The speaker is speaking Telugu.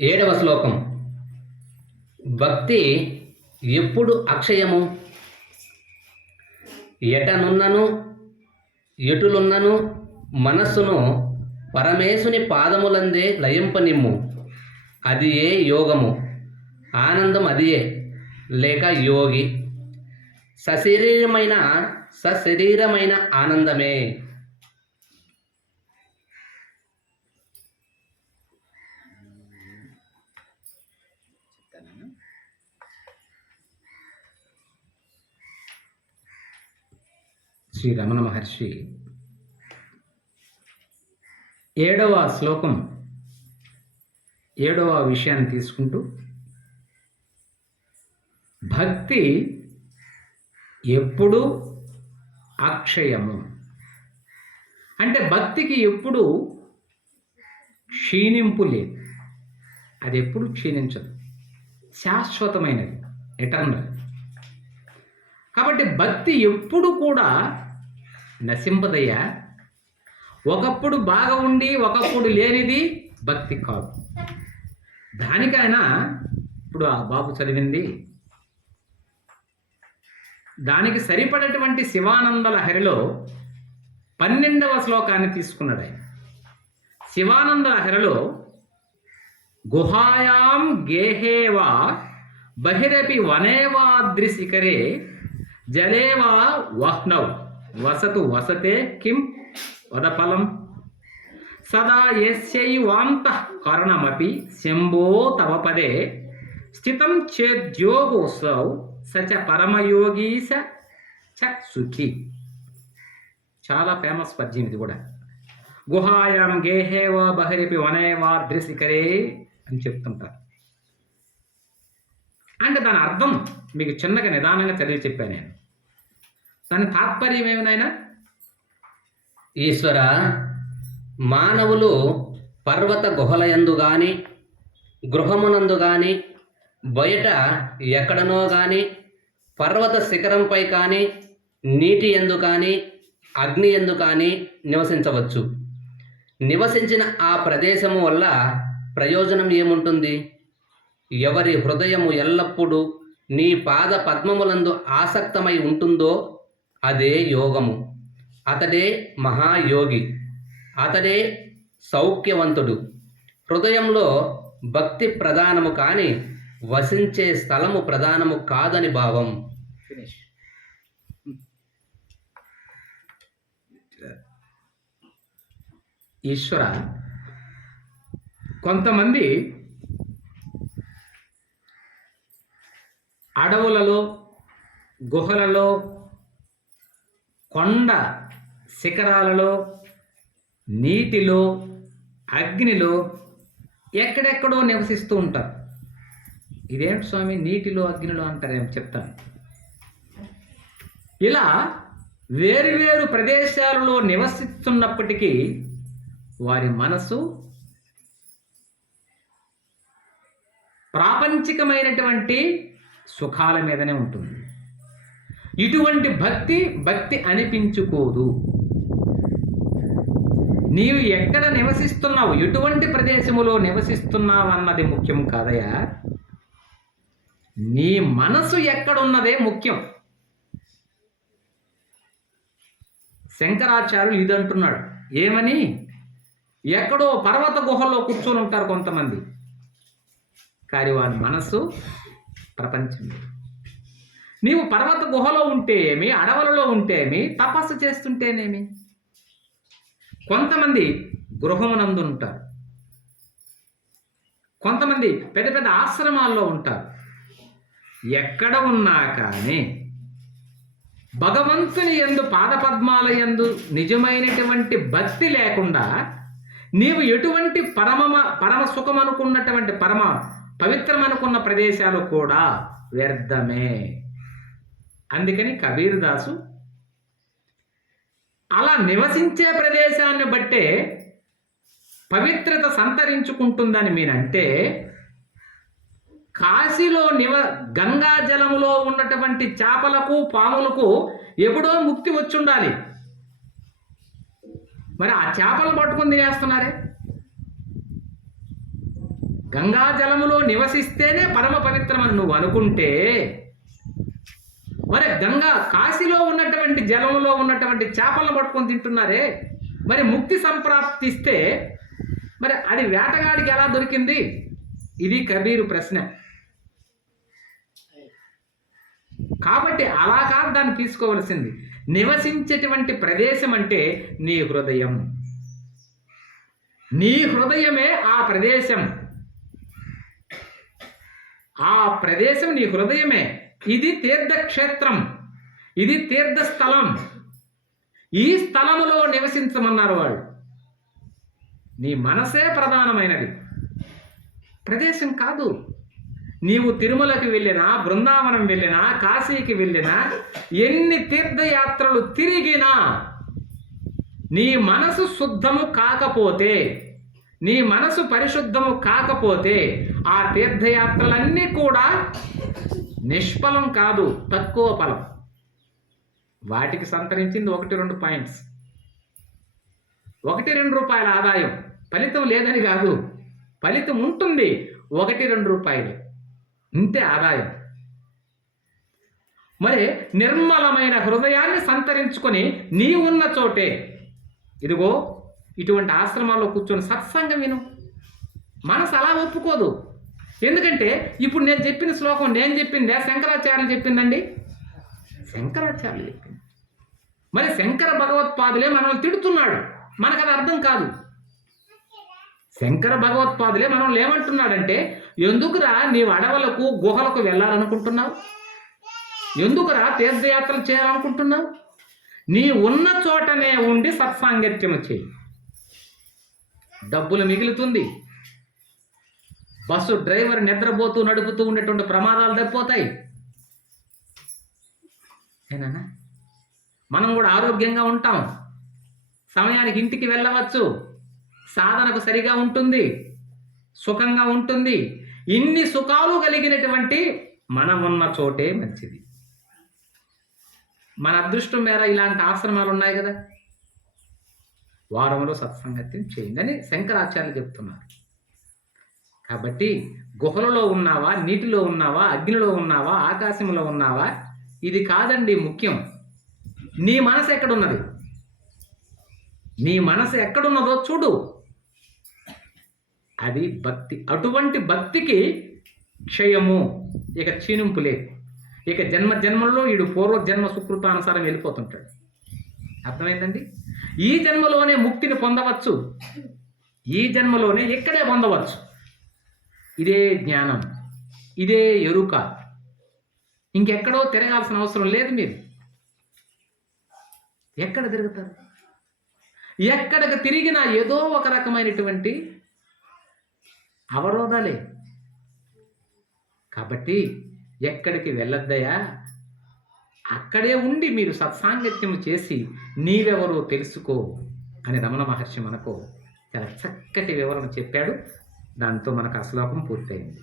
ఏడవ శ్లోకం. భక్తి ఎప్పుడు అక్షయము? ఎటనున్నను? ఎటులున్నను? మనస్సును పరమేశుని పాదములందే లయింపనిమ్ము. అది ఏ యోగము. ఆనందం అదియే. లేక యోగి. సశరీరమైన సశరీరమైన ఆనందమే. శ్రీ రమణ మహర్షి. ఏడవ శ్లోకం. ఏడవ విషయాన్ని తీసుకుంటూ భక్తి ఎప్పుడు అక్షయము? అంటే భక్తికి ఎప్పుడు క్షీణింపు లేదు. అది ఎప్పుడు క్షీణించదు. శాశ్వతమైనది ఎటర్నల్ కాబట్టి భక్తి ఎప్పుడు కూడా నశింపదయ్యా. ఒకప్పుడు బాగా ఉండి ఒకప్పుడు లేనిది భక్తి కాదు. దానికైనా ఇప్పుడు ఆ బాబు చదివింది. దానికి సరిపడేటువంటి శివానంద లహరిలో పన్నెండవ శ్లోకాన్ని తీసుకున్నాడు ఆయన. శివానంద లహరిలో గుహాయాం గేహేవా బహిరపి వనేవాద్రిశిఖరే జలేవా వహ్నవ్ వసతు వసతే కిం వదఫలం? సదా ఎస్యైవాంత కరణమపి శంభో తవ పదే. స్థితం చేద్యోగోసౌ సచ పరమయోగీశ చ సుఖి. చాలా ఫేమస్ పద్యం ఇది కూడా. గుహాయాం గేహేవ బహిరిపి వనేవా దృశికరే అని చెప్తుంటారు. అంటే దాని అర్థం మీకు చిన్నగా నిదానంగా చదివి చెప్పాను నేను. దాని తాత్పర్యం ఏమినైనా ఈశ్వర మానవులు పర్వత గుహలయందు కానీ గృహమునందు కానీ బయట ఎక్కడనో కానీ పర్వత శిఖరంపై కానీ నీటి ఎందు కానీ అగ్ని ఎందు కానీ నివసించవచ్చు. నివసించిన ఆ ప్రదేశము వల్ల ప్రయోజనం ఏముంటుంది? ఎవరి హృదయము ఎల్లప్పుడూ నీ పాద పద్మములందు ఆసక్తమై ఉంటుందో అదే యోగము. అతడే మహాయోగి. అతడే సౌఖ్యవంతుడు. హృదయంలో భక్తి ప్రధానము కానీ వసించే స్థలము ప్రధానము కాదని భావం. ఫినిష్ ఈశ్వర కొంతమంది అడవులలో గుహలలో కొండ శిఖరాలలో నీటిలో అగ్నిలో ఎక్కడెక్కడో నివసిస్తూ ఉంటారు. ఇదేంటి స్వామి? నీటిలో అగ్నిలో అంటారేమో చెప్తాను. ఇలా వేరువేరు ప్రదేశాలలో నివసిస్తున్నప్పటికీ వారి మనసు ప్రాపంచికమైనటువంటి సుఖాల మీదనే ఉంటుంది. ఇటువంటి భక్తి భక్తి అనిపించుకోదు. నీవు ఎక్కడ నివసిస్తున్నావు? ఎటువంటి ప్రదేశములో నివసిస్తున్నావన్నది ముఖ్యం కాదయా నీ మనసు ఎక్కడున్నదే ముఖ్యం. శంకరాచార్యులు ఇది అంటున్నాడు ఏమని? ఎక్కడో పర్వత గుహల్లో కూర్చొని ఉంటారు కొంతమంది. కానీ వారి మనసు ప్రపంచం నీవు పర్వత గుహలో ఉంటే ఏమి అడవులలో ఉంటే ఏమి తపస్సు చేస్తుంటేనేమి? కొంతమంది గృహమునందు ఉంటారు. కొంతమంది పెద్ద పెద్ద ఆశ్రమాల్లో ఉంటారు. ఎక్కడ ఉన్నా కానీ భగవంతుని ఎందు పాదపద్మాల ఎందు నిజమైనటువంటి భక్తి లేకుండా నీవు ఎటువంటి పరమ పరమ సుఖం అనుకున్నటువంటి పరమ పవిత్రం అనుకున్న ప్రదేశాలు కూడా వ్యర్థమే. అందుకని కబీర్దాసు అలా నివసించే ప్రదేశాన్ని బట్టే పవిత్రత సంతరించుకుంటుందని మీనంటే కాశీలో నివ గంగా జలములో ఉన్నటువంటి చేపలకు పాములకు ఎప్పుడో ముక్తి వచ్చుండాలి. మరి ఆ చేపలు పట్టుకుని తినేస్తున్నారే? గంగా జలములో నివసిస్తేనే పరమ పవిత్రమని నువ్వు అనుకుంటే మరి గంగా కాశీలో ఉన్నటువంటి జలంలో ఉన్నటువంటి చేపలను పట్టుకొని తింటున్నారే? మరి ముక్తి సంప్రాప్తిస్తే మరి అది వేటగాడికి ఎలా దొరికింది? ఇది కబీరు ప్రశ్న. కాబట్టి అలా కాదు దాన్ని తీసుకోవలసింది. నివసించేటువంటి ప్రదేశం అంటే నీ హృదయం. నీ హృదయమే ఆ ప్రదేశం. ఆ ప్రదేశం నీ హృదయమే. ఇది తీర్థక్షేత్రం. ఇది తీర్థస్థలం. ఈ స్థలములో నివసించమన్నారు వాళ్ళు. నీ మనసే ప్రధానమైనది. ప్రదేశం కాదు. నీవు తిరుమలకి వెళ్ళినా బృందావనం వెళ్ళినా కాశీకి వెళ్ళినా ఎన్ని తీర్థయాత్రలు తిరిగినా నీ మనసు శుద్ధము కాకపోతే నీ మనసు పరిశుద్ధము కాకపోతే ఆ తీర్థయాత్రలన్నీ కూడా నిష్ఫలం కాదు తక్కువ ఫలం. వాటికి సంతరించింది ఒకటి రెండు పాయింట్స్. ఒకటి రెండు రూపాయల ఆదాయం ఫలితం లేదని కాదు ఫలితం ఉంటుంది ఒకటి రెండు రూపాయలు. ఇంతే ఆదాయం. మరి నిర్మలమైన హృదయాన్ని సంతరించుకొని నీ ఉన్న చోటే. ఇదిగో ఇటువంటి ఆశ్రమాల్లో కూర్చొని సత్సంగం విను. మనసు అలా ఒప్పుకోదు. ఎందుకంటే ఇప్పుడు నేను చెప్పిన శ్లోకం నేను చెప్పిందే? శంకరాచార్యులు చెప్పిందండి. శంకరాచార్యులు చెప్పింది. మరి శంకర భగవత్పాదులే మనల్ని తిడుతున్నాడు. మనకు అది అర్థం కాదు. శంకర భగవత్పాదులే మనల్ని ఏమంటున్నాడంటే ఎందుకురా నీవు అడవులకు గుహలకు వెళ్ళాలనుకుంటున్నావు? ఎందుకురా తీర్థయాత్రలు చేయాలనుకుంటున్నావు? నీ ఉన్న చోటనే ఉండి సత్సాంగత్యము చేయి. డబ్బులు మిగులుతుంది. బస్సు డ్రైవర్ నిద్రపోతూ నడుపుతూ ఉండేటువంటి ప్రమాదాలు తప్పిపోతాయి. ఏనా మనం కూడా ఆరోగ్యంగా ఉంటాం. సమయానికి ఇంటికి వెళ్ళవచ్చు. సాధనకు సరిగా ఉంటుంది. సుఖంగా ఉంటుంది. ఇన్ని సుఖాలు కలిగినటువంటి మనం ఉన్న చోటే మంచిది. మన అదృష్టం మేర ఇలాంటి ఆశ్రమాలు ఉన్నాయి కదా. వారంలో సత్సంగత్యం చేయండి అని శంకరాచార్యులు చెప్తున్నారు. కాబట్టి గుహలలో ఉన్నావా నీటిలో ఉన్నావా అగ్నిలో ఉన్నావా ఆకాశంలో ఉన్నావా? ఇది కాదండి ముఖ్యం. నీ మనసు ఎక్కడున్నది? నీ మనసు ఎక్కడున్నదో చూడు. అది భక్తి. అటువంటి భక్తికి క్షయము. ఇక క్షీణింపు లేదు. ఇక జన్మ జన్మల్లో వీడు పూర్వ జన్మ సుకృతానుసారం వెళ్ళిపోతుంటాడు. అర్థమైందండి? ఈ జన్మలోనే ముక్తిని పొందవచ్చు. ఈ జన్మలోనే ఇక్కడే పొందవచ్చు. ఇదే జ్ఞానం ఇదే ఎరుక. ఇంకెక్కడో తిరగాల్సిన అవసరం లేదు మీరు. ఎక్కడ తిరుగుతారు? ఎక్కడికి తిరిగినా ఏదో ఒక రకమైనటువంటి అవరోధాలే. కాబట్టి ఎక్కడికి వెళ్ళొద్దయా అక్కడే ఉండి మీరు సత్సాంగత్యం చేసి నీవెవరో తెలుసుకో అని రమణ మహర్షి మనకు చాలా చక్కటి వివరణ చెప్పాడు. దాంతో మనకు ఆ పూర్తయింది.